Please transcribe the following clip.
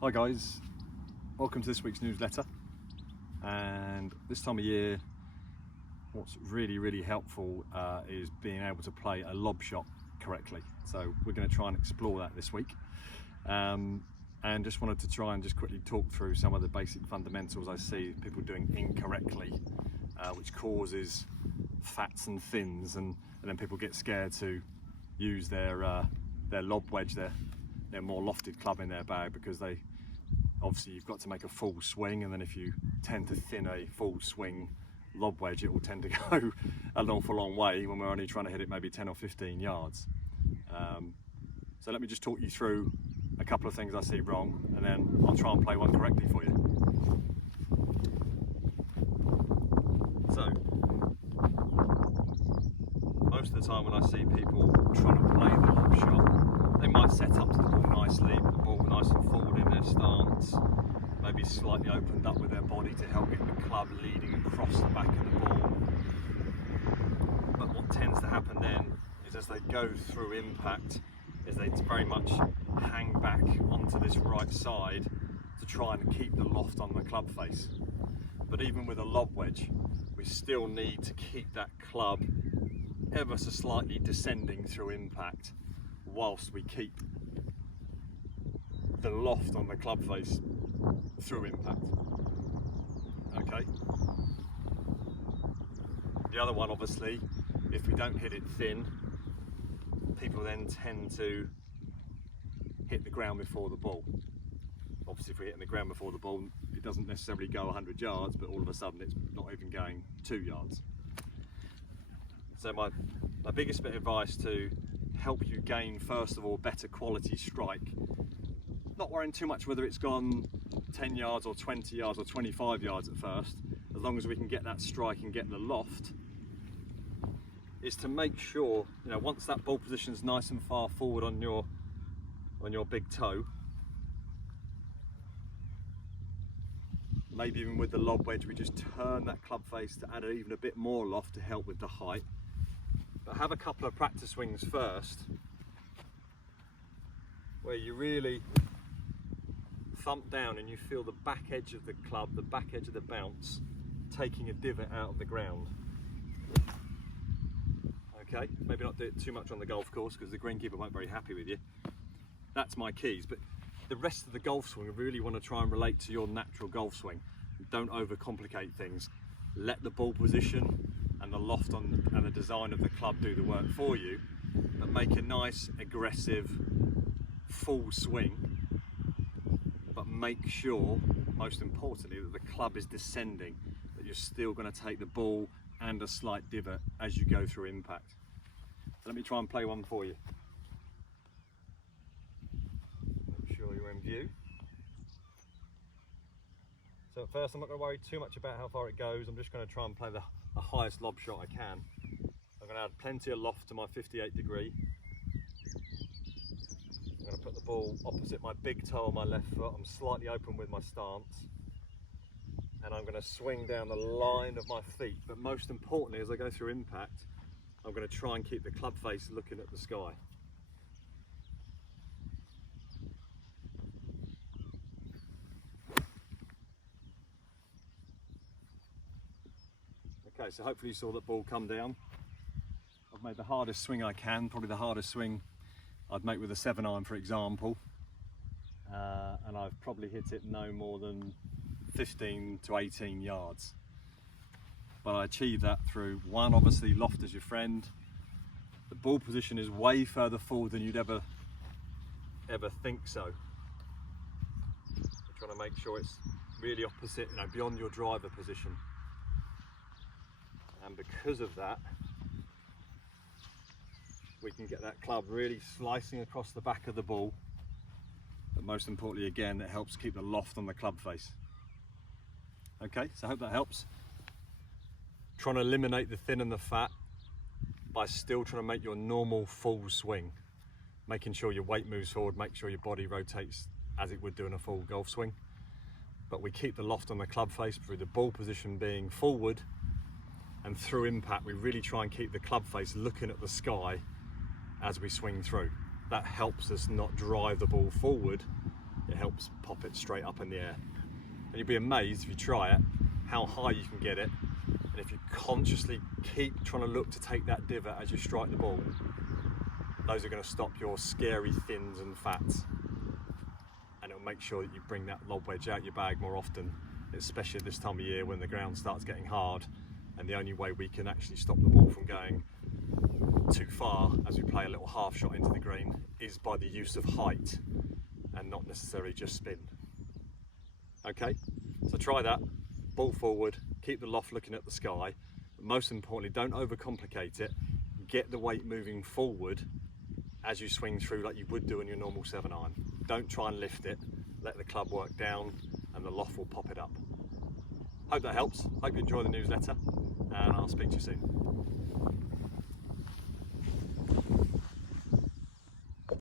Hi guys, welcome to this week's newsletter. And this time of year, what's really helpful is being able to play a lob shot correctly. So we're going to try and explore that this week, and just wanted to try and just quickly talk through some of the basic fundamentals I see people doing incorrectly, which causes fats and thins, and then people get scared to use their lob wedge, their more lofted club in their bag, because obviously you've got to make a full swing, and then if you tend to thin a full swing lob wedge, it will tend to go an awful long way when we're only trying to hit it maybe 10 or 15 yards. So let me just talk you through a couple of things I see wrong, and then I'll try and play one correctly for you. So most of the time when I see people trying to play the lob shot, they might set up to the ball nicely, with the ball nice and forward in their stance, maybe slightly opened up with their body to help get the club leading across the back of the ball. But what tends to happen then is, as they go through impact, is they very much hang back onto this right side to try and keep the loft on the club face. But even with a lob wedge, we still need to keep that club ever so slightly descending through impact, whilst we keep the loft on the club face through impact. Okay. The other one, obviously, if we don't hit it thin, people then tend to hit the ground before the ball. Obviously, if we're hitting the ground before the ball, it doesn't necessarily go 100 yards, but all of a sudden it's not even going 2 yards. So my biggest bit of advice to help you gain, first of all, better quality strike, not worrying too much whether it's gone 10 yards or 20 yards or 25 yards at first, as long as we can get that strike and get the loft, is to make sure, once that ball position's nice and far forward on your big toe, maybe even with the lob wedge, we just turn that club face to add even a bit more loft to help with the height. But have a couple of practice swings first, where you really thump down and you feel the back edge of the club, the back edge of the bounce, taking a divot out of the ground. Okay, maybe not do it too much on the golf course, because the greenkeeper won't be very happy with you. That's my keys, but the rest of the golf swing, I really want to try and relate to your natural golf swing. Don't overcomplicate things. Let the ball position and the loft and the design of the club do the work for you, but make a nice, aggressive, full swing, but make sure, most importantly, that the club is descending, that you're still going to take the ball and a slight divot as you go through impact. So let me try and play one for you. Make sure you're in view. So at first I'm not going to worry too much about how far it goes. I'm just going to try and play the highest lob shot I can. I'm going to add plenty of loft to my 58 degree. I'm going to put the ball opposite my big toe on my left foot. I'm slightly open with my stance. And I'm going to swing down the line of my feet. But most importantly, as I go through impact, I'm going to try and keep the club face looking at the sky. Okay, so hopefully you saw that ball come down. I've made the hardest swing I can, probably the hardest swing I'd make with a 7-iron, for example. And I've probably hit it no more than 15 to 18 yards. But I achieved that through, one, obviously loft as your friend. The ball position is way further forward than you'd ever think so. You're trying to make sure it's really opposite, beyond your driver position. And because of that, we can get that club really slicing across the back of the ball. But most importantly, again, it helps keep the loft on the club face. Okay, so I hope that helps. Trying to eliminate the thin and the fat by still trying to make your normal full swing. Making sure your weight moves forward, make sure your body rotates as it would do in a full golf swing. But we keep the loft on the club face through the ball position being forward, and through impact we really try and keep the club face looking at the sky as we swing through. That helps us not drive the ball forward it helps pop it straight up in the air. And you'll be amazed if you try it, how high you can get it. And if you consciously keep trying to look to take that divot as you strike the ball, those are going to stop your scary thins and fats. And it'll make sure that you bring that lob wedge out your bag more often, especially this time of year when the ground starts getting hard. And the only way we can actually stop the ball from going too far as we play a little half shot into the green is by the use of height and not necessarily just spin. Okay, so try that, ball forward, keep the loft looking at the sky, but most importantly, don't overcomplicate it. Get the weight moving forward as you swing through like you would do in your normal 7-iron. Don't try and lift it, let the club work down and the loft will pop it up. Hope that helps, hope you enjoy the newsletter, and I'll speak to you soon.